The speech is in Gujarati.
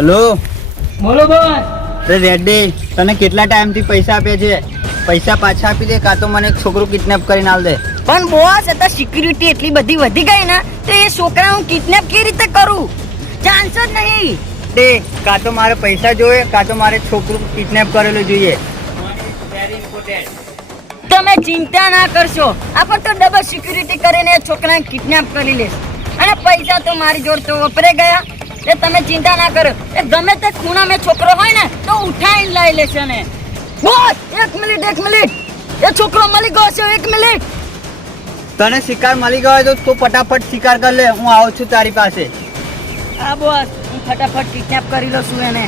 હલો બોલો બોસ. રે રેડ્ડી, તને કેટલા ટાઈમથી પૈસા આપ્યા છે? પૈસા પાછા આપી દે, કાં તો મને એક છોકરો કિડનેપ કરીને આલ દે. પણ બોસ અત્યારે સિક્યુરિટી એટલી બધી વધી ગઈ ને તો એ છોકરા હું કિડનેપ કેવી રીતે કરું? ચાન્સ જ નહીં. દે, કાં તો મારે પૈસા જોઈએ, કાં તો મારે છોકરું કિડનેપ કરેલું જોઈએ. તમે ચિંતા ના કરશો, આપણે તો ડબલ સિક્યુરિટી કરીને એ છોકરાને કિડનેપ કરી લેશ અને પૈસા તો મારી જોડે તો વપરાઈ ગયા. એ તમે ચિંતા ના કરો, એ ગમે તે ખૂણામાં છોકરો હોય ને તો ઉઠાઈને લઈ લેશે ને. બોસ એક મિનિટ, એ છોકરો મળી ગયો છે. 1 મિનિટ. તને શિકાર મળી ગયો તો તું ફટાફટ શિકાર કરી લે, હું આવું છું તારી પાસે. હા બોસ, હું ફટાફટ કિડનેપ કરી લઉં છું એને.